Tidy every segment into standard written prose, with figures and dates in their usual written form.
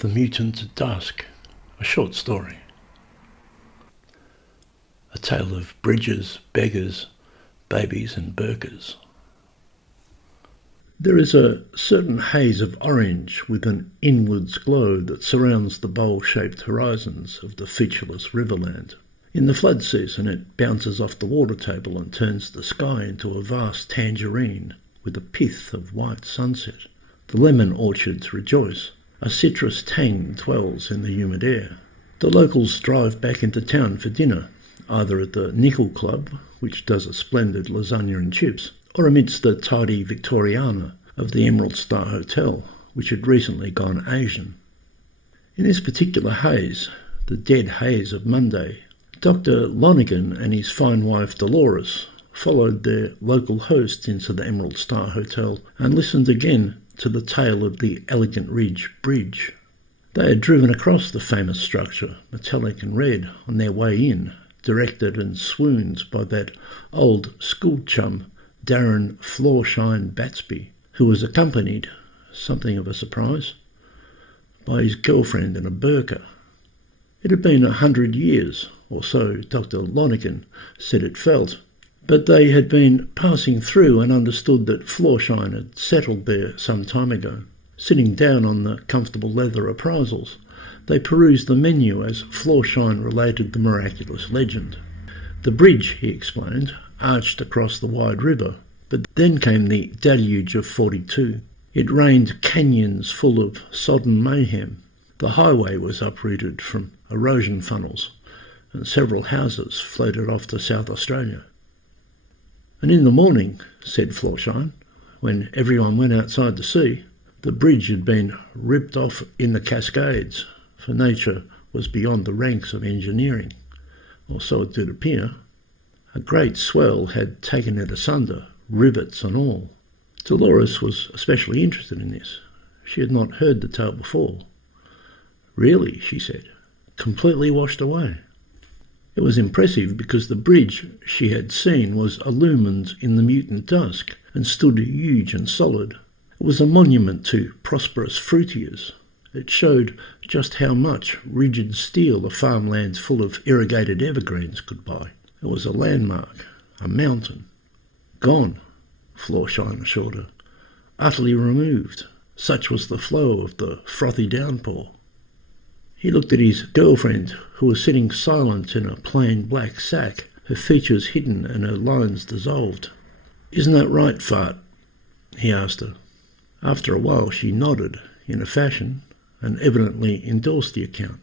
The Mutant Dusk, a short story. A tale of bridges, beggars, babies and burqas. There is a certain haze of orange with an inwards glow that surrounds the bowl-shaped horizons of the featureless riverland. In the flood season it bounces off the water table and turns the sky into a vast tangerine with a pith of white sunset. The lemon orchards rejoice. A citrus tang dwells in the humid air. The locals drive back into town for dinner, either at the Nickel Club, which does a splendid lasagna and chips, or amidst the tidy Victoriana of the Emerald Star Hotel, which had recently gone Asian. In this particular haze, the dead haze of Monday, Dr. Lonergan and his fine wife Dolores followed their local host into the Emerald Star Hotel and listened again to the tale of the Elegant Ridge Bridge. They had driven across the famous structure, metallic and red, on their way in, directed and swooned by that old school chum, Darren Floorshine Batsby, who was accompanied, something of a surprise, by his girlfriend in a burqa. It had been 100 years, or so Dr. Lonergan said it felt, but they had been passing through and understood that Floorshine had settled there some time ago. Sitting down on the comfortable leather apprisals, they perused the menu as Floorshine related the miraculous legend. The bridge, he explained, arched across the wide river, but then came the deluge of 42. It rained canyons full of sodden mayhem. The highway was uprooted from erosion funnels, and several houses floated off to South Australia. And in the morning, said Floorshine, when everyone went outside to see, the bridge had been ripped off in the Cascades, for nature was beyond the ranks of engineering, or so it did appear. A great swell had taken it asunder, rivets and all. Dolores was especially interested in this. She had not heard the tale before. Really, she said, completely washed away. It was impressive because the bridge she had seen was illumined in the mutant dusk and stood huge and solid. It was a monument to prosperous fruitiers. It showed just how much rigid steel a farmland full of irrigated evergreens could buy. It was a landmark, a mountain. Gone, Floorshine assured her. Utterly removed. Such was the flow of the frothy downpour. He looked at his girlfriend, who was sitting silent in a plain black sack, her features hidden and her lines dissolved. "Isn't that right, Fart?" he asked her. After a while she nodded, in a fashion, and evidently endorsed the account.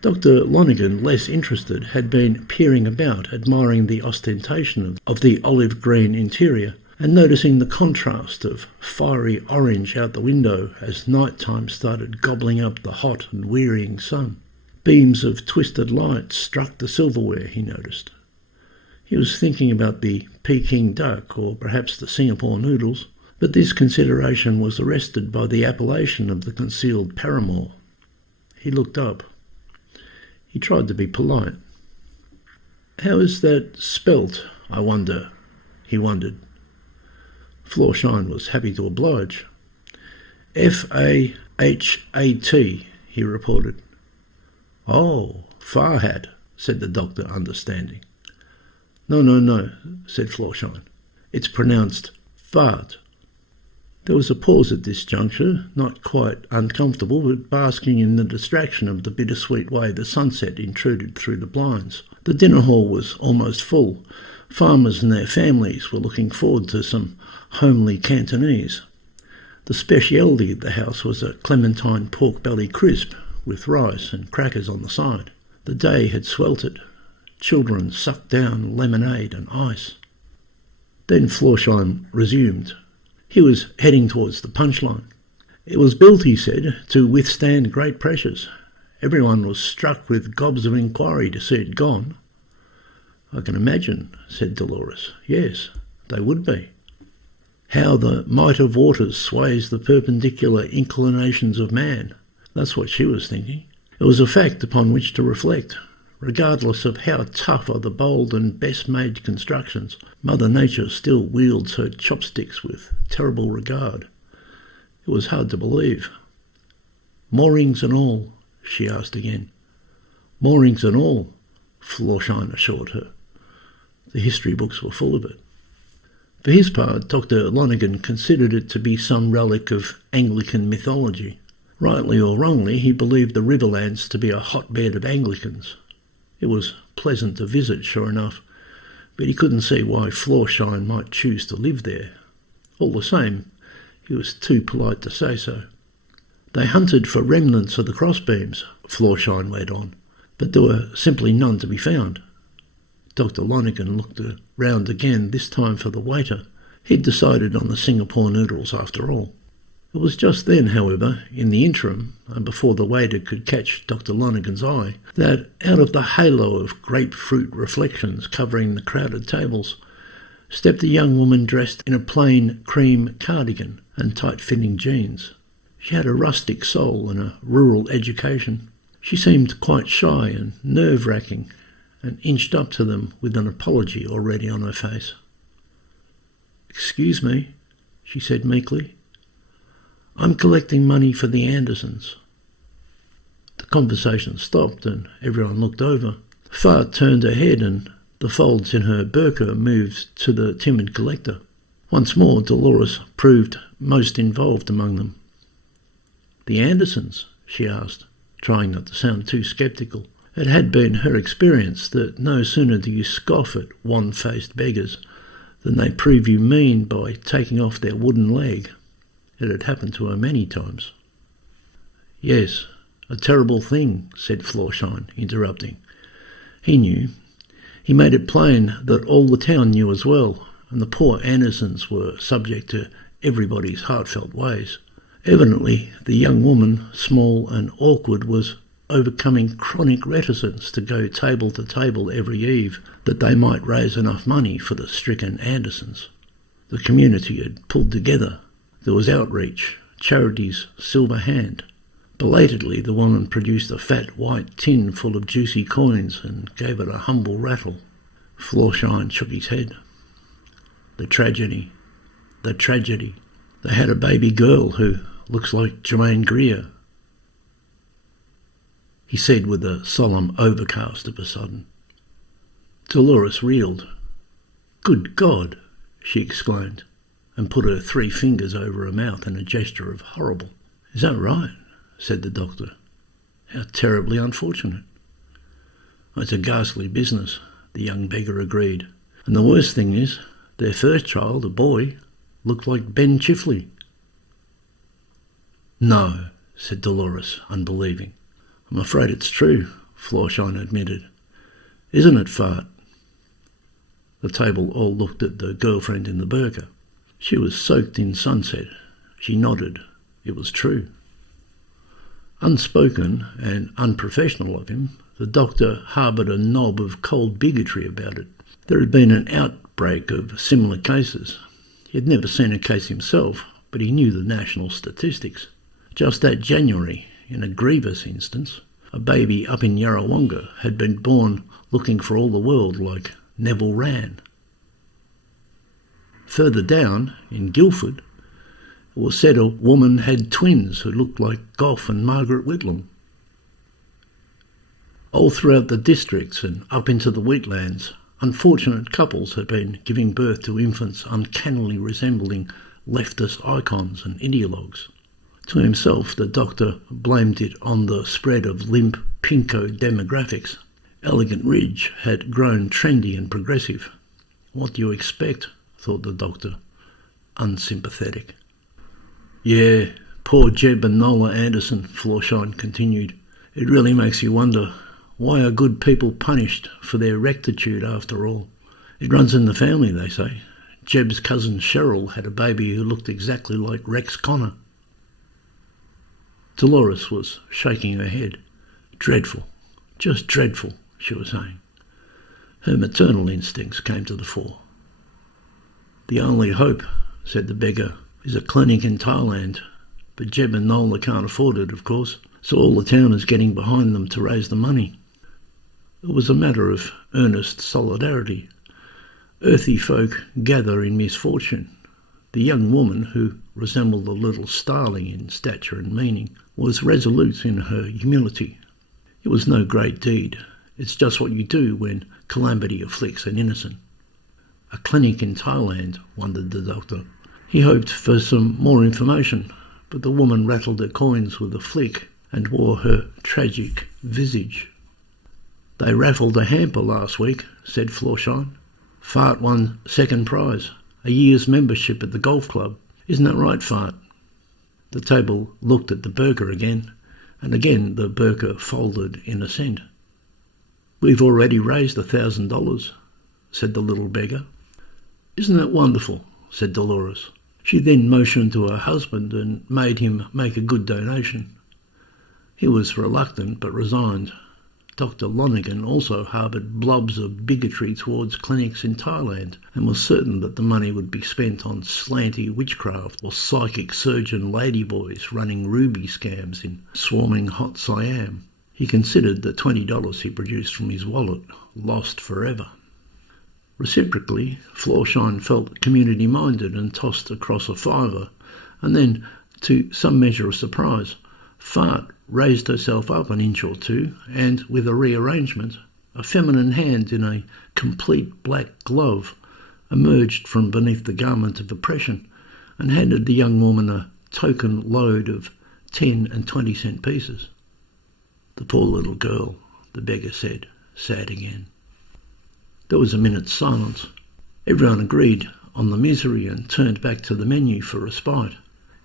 Dr. Lonergan, less interested, had been peering about, admiring the ostentation of the olive-green interior, and noticing the contrast of fiery orange out the window as night-time started gobbling up the hot and wearying sun. Beams of twisted light struck the silverware, he noticed. He was thinking about the Peking duck, or perhaps the Singapore noodles, but this consideration was arrested by the appellation of the concealed paramour. He looked up. He tried to be polite. "How is that spelt, I wonder?" he wondered. Floorshine was happy to oblige. "F-A-H-A-T, he reported. "Oh, Farhat," said the doctor, understanding. No, said Floorshine. "It's pronounced fart." There was a pause at this juncture, not quite uncomfortable, but basking in the distraction of the bittersweet way the sunset intruded through the blinds. The dinner hall was almost full. Farmers and their families were looking forward to some homely Cantonese. The speciality of the house was a clementine pork belly crisp with rice and crackers on the side. The day had sweltered. Children sucked down lemonade and ice. Then Floorshine resumed. He was heading towards the punchline. It was built, he said, to withstand great pressures. Everyone was struck with gobs of inquiry to see it gone. "I can imagine," said Dolores. "Yes, they would be." How the might of waters sways the perpendicular inclinations of man. That's what she was thinking. It was a fact upon which to reflect. Regardless of how tough are the bold and best-made constructions, Mother Nature still wields her chopsticks with terrible regard. It was hard to believe. Moorings and all? She asked again. Moorings and all, Florsheim assured her. The history books were full of it. For his part, Dr. Lonergan considered it to be some relic of Anglican mythology. Rightly or wrongly, he believed the Riverlands to be a hotbed of Anglicans. It was pleasant to visit, sure enough, but he couldn't see why Florsheim might choose to live there. All the same, he was too polite to say so. They hunted for remnants of the crossbeams, Florsheim went on, but there were simply none to be found. Dr. Lonergan looked round again, this time for the waiter. He'd decided on the Singapore noodles after all. It was just then, however, in the interim, and before the waiter could catch Dr. Lonergan's eye, that out of the halo of grapefruit reflections covering the crowded tables, stepped a young woman dressed in a plain cream cardigan and tight-fitting jeans. She had a rustic soul and a rural education. She seemed quite shy and nerve-wracking, and inched up to them with an apology already on her face. "Excuse me," she said meekly. "I'm collecting money for the Andersons." The conversation stopped and everyone looked over. Fart turned her head and the folds in her burqa moved to the timid collector. Once more Dolores proved most involved among them. "The Andersons?" she asked, trying not to sound too sceptical. It had been her experience that no sooner do you scoff at wan-faced beggars than they prove you mean by taking off their wooden leg. It had happened to her many times. "Yes, a terrible thing," said Florsheim, interrupting. He knew. He made it plain that all the town knew as well, and the poor Andersons were subject to everybody's heartfelt ways. Evidently, the young woman, small and awkward, was overcoming chronic reticence to go table to table every eve that they might raise enough money for the stricken Andersons. The community had pulled together. There was outreach, charity's silver hand. Belatedly, the woman produced a fat white tin full of juicy coins and gave it a humble rattle. Florsheim shook his head. The tragedy. They had a baby girl who looks like Germaine Greer, he said with a solemn overcast of a sudden. Dolores reeled. "Good God!" she exclaimed, and put her 3 fingers over her mouth in a gesture of horrible. "Is that right?" said the doctor. "How terribly unfortunate." "It's a ghastly business," the young beggar agreed. "And the worst thing is, their first child, a boy, looked like Ben Chifley." "No," said Dolores, unbelieving. "I'm afraid it's true," Florsheim admitted. "Isn't it, Fart?" The table all looked at the girlfriend in the burqa. She was soaked in sunset. She nodded. It was true. Unspoken and unprofessional of him, the doctor harboured a knob of cold bigotry about it. There had been an outbreak of similar cases. He had never seen a case himself, but he knew the national statistics. Just that January, in a grievous instance, a baby up in Yarrawonga had been born looking for all the world like Neville Wran. Further down, in Guildford, it was said a woman had twins who looked like Gough and Margaret Whitlam. All throughout the districts and up into the wheatlands, unfortunate couples had been giving birth to infants uncannily resembling leftist icons and ideologues. To himself, the doctor blamed it on the spread of limp pinko demographics. Elegant Ridge had grown trendy and progressive. What do you expect? Thought the doctor, unsympathetic. "Yeah, poor Jeb and Nola Anderson," Florsheim continued. "It really makes you wonder, why are good people punished for their rectitude after all? It runs in the family, they say. Jeb's cousin Cheryl had a baby who looked exactly like Rex Connor." Dolores was shaking her head. "Dreadful, just dreadful," she was saying. Her maternal instincts came to the fore. "The only hope," said the beggar, "is a clinic in Thailand. But Jeb and Nola can't afford it, of course, so all the town is getting behind them to raise the money." It was a matter of earnest solidarity. Earthy folk gather in misfortune. The young woman, who resembled a little starling in stature and meaning, was resolute in her humility. It was no great deed. It's just what you do when calamity afflicts an innocent. A clinic in Thailand, wondered the doctor. He hoped for some more information, but the woman rattled her coins with a flick and wore her tragic visage. They raffled a hamper last week, said Florsheim. Fart won second prize, a year's membership at the golf club. Isn't that right, Fart? The table looked at the burqa again, and again the burqa folded in assent. We've already raised $1,000, said the little beggar. Isn't that wonderful, said Dolores. She then motioned to her husband and made him make a good donation. He was reluctant but resigned. Dr. Lonergan also harboured blobs of bigotry towards clinics in Thailand and was certain that the money would be spent on slanty witchcraft or psychic surgeon ladyboys running ruby scams in swarming hot Siam. He considered the $20 he produced from his wallet lost forever. Reciprocally, Florsheim felt community-minded and tossed across a fiver, and then, to some measure of surprise, Fart raised herself up an inch or two, and, with a rearrangement, a feminine hand in a complete black glove emerged from beneath the garment of oppression and handed the young woman a token load of 10 and 20-cent pieces. The poor little girl, the beggar said, sad again. There was a minute's silence. Everyone agreed on the misery and turned back to the menu for respite.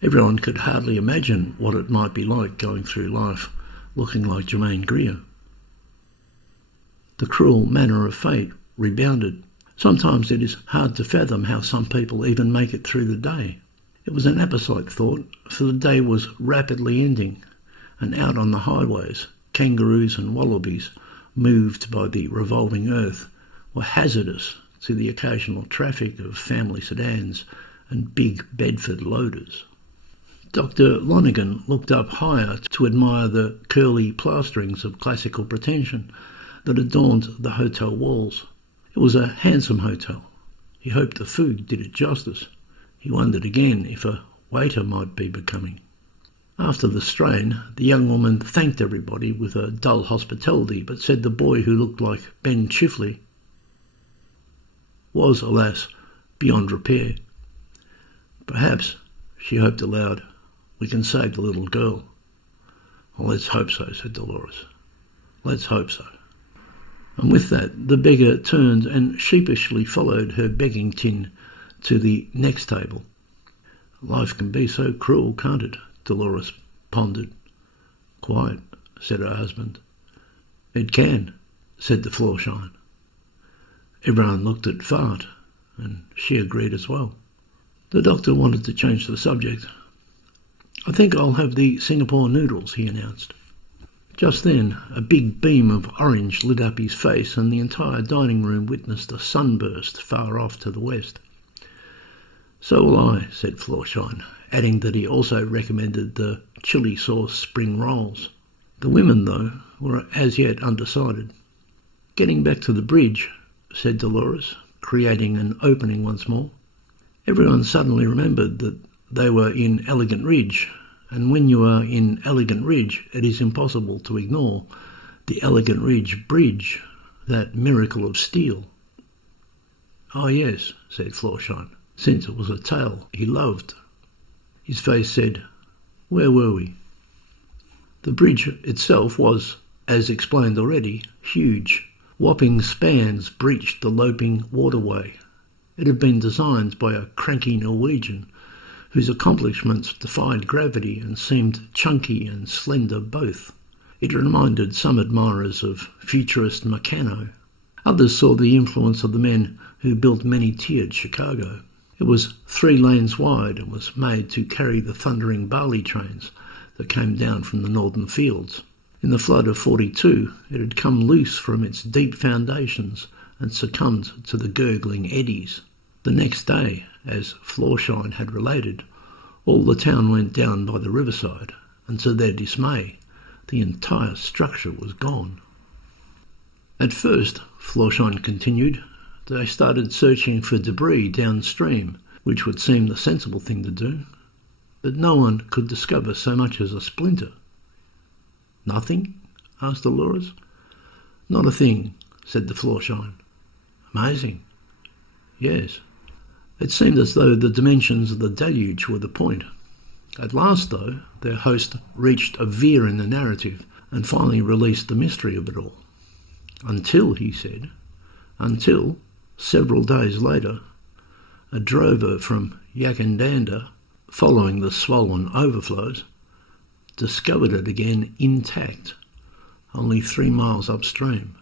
Everyone could hardly imagine what it might be like going through life looking like Germaine Greer. The cruel manner of fate rebounded. Sometimes it is hard to fathom how some people even make it through the day. It was an apposite thought, for the day was rapidly ending, and out on the highways, kangaroos and wallabies, moved by the revolving earth, were hazardous to the occasional traffic of family sedans and big Bedford loaders. Dr. Lonergan looked up higher to admire the curly plasterings of classical pretension that adorned the hotel walls. It was a handsome hotel. He hoped the food did it justice. He wondered again if a waiter might be becoming. After the strain, the young woman thanked everybody with a dull hospitality, but said the boy who looked like Ben Chifley was, alas, beyond repair. Perhaps, she hoped aloud, we can save the little girl. Well, let's hope so, said Dolores. Let's hope so. And with that, the beggar turned and sheepishly followed her begging tin to the next table. Life can be so cruel, can't it? Dolores pondered. Quite, said her husband. It can, said the Florsheim. Everyone looked at Fart, and she agreed as well. The doctor wanted to change the subject. I think I'll have the Singapore noodles, he announced. Just then, a big beam of orange lit up his face, and the entire dining room witnessed a sunburst far off to the west. So will I, said Florsheim, adding that he also recommended the chili sauce spring rolls. The women, though, were as yet undecided. Getting back to the bridge, said Dolores, creating an opening once more. Everyone suddenly remembered that they were in Elegant Ridge, and when you are in Elegant Ridge, it is impossible to ignore the Elegant Ridge Bridge, that miracle of steel. Oh yes, said Florsheim, since it was a tale he loved. His face said, where were we? The bridge itself was, as explained already, huge. Whopping spans breached the loping waterway. It had been designed by a cranky Norwegian whose accomplishments defied gravity and seemed chunky and slender both. It reminded some admirers of futurist Meccano. Others saw the influence of the men who built many-tiered Chicago. It was 3 lanes wide and was made to carry the thundering barley trains that came down from the northern fields. In the flood of 42, it had come loose from its deep foundations and succumbed to the gurgling eddies. The next day, as Florsheim had related, all the town went down by the riverside, and to their dismay, the entire structure was gone. At first, Florsheim continued, they started searching for debris downstream, which would seem the sensible thing to do, but no one could discover so much as a splinter. Nothing? Asked Dolores. Not a thing, said the floorshine. Amazing. Yes. It seemed as though the dimensions of the deluge were the point. At last, though, their host reached a veer in the narrative and finally released the mystery of it all. Until, he said, several days later, a drover from Yakandanda, following the swollen overflows, discovered it again intact, only 3 miles upstream,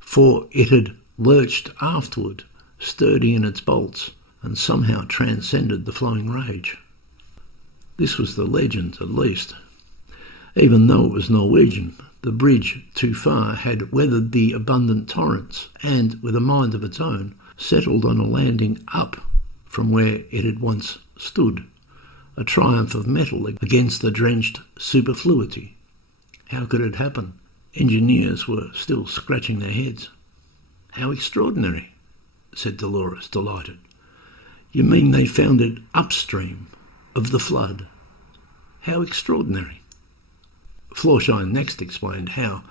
for it had lurched afterward, sturdy in its bolts, and somehow transcended the flowing rage. This was the legend, at least. Even though it was Norwegian, the bridge too far had weathered the abundant torrents and, with a mind of its own, settled on a landing up from where it had once stood, a triumph of metal against the drenched superfluity. How could it happen? Engineers were still scratching their heads. How extraordinary, said Dolores, delighted. You mean they found it upstream of the flood? How extraordinary. Floorshine next explained how,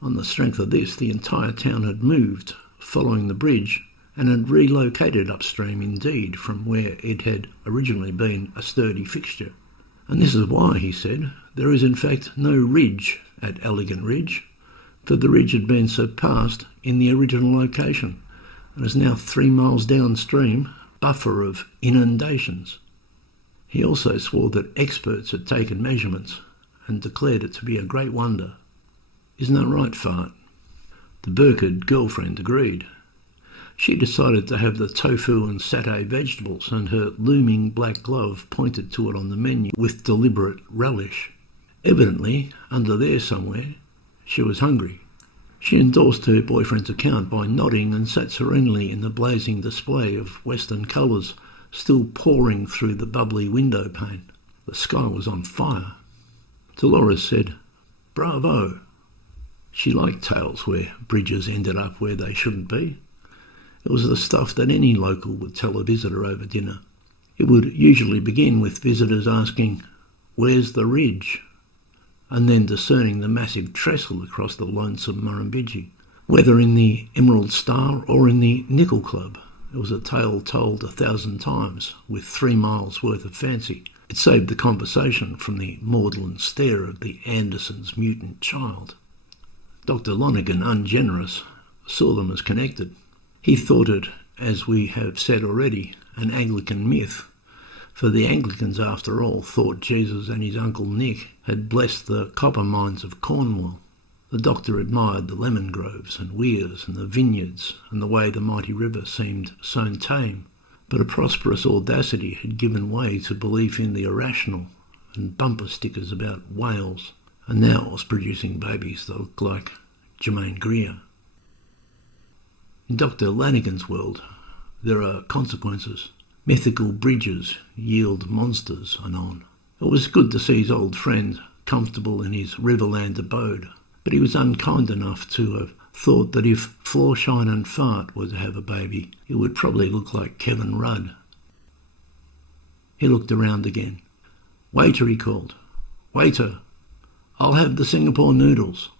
on the strength of this, the entire town had moved following the bridge and had relocated upstream indeed from where it had originally been a sturdy fixture. And this is why, he said, there is in fact no ridge at Elegant Ridge, for the ridge had been surpassed in the original location and is now 3 miles downstream, buffer of inundations. He also swore that experts had taken measurements and declared it to be a great wonder. Isn't that right, Fart? The burqa'd girlfriend agreed. She decided to have the tofu and satay vegetables, and her looming black glove pointed to it on the menu with deliberate relish. Evidently, under there somewhere, she was hungry. She endorsed her boyfriend's account by nodding and sat serenely in the blazing display of Western colours still pouring through the bubbly window pane. The sky was on fire. Dolores said, "Bravo." She liked tales where bridges ended up where they shouldn't be. It was the stuff that any local would tell a visitor over dinner. It would usually begin with visitors asking, "Where's the ridge?" and then discerning the massive trestle across the lonesome Murrumbidgee. Whether in the Emerald Star or in the Nickel Club, it was a tale told 1,000 times with 3 miles worth of fancy. It saved the conversation from the maudlin stare of the Andersons' mutant child. Dr. Lonergan, ungenerous, saw them as connected. He thought it, as we have said already, an Anglican myth, for the Anglicans, after all, thought Jesus and his Uncle Nick had blessed the copper mines of Cornwall. The doctor admired the lemon groves and weirs and the vineyards and the way the mighty river seemed sown tame, but a prosperous audacity had given way to belief in the irrational and bumper stickers about whales, and now it was producing babies that looked like Germaine Greer. In Dr. Lanigan's world, there are consequences. Mythical bridges yield monsters anon. It was good to see his old friend comfortable in his Riverland abode, but he was unkind enough to have thought that if Floorshine and Fart were to have a baby, it would probably look like Kevin Rudd. He looked around again. "Waiter," he called. "Waiter, I'll have the Singapore noodles."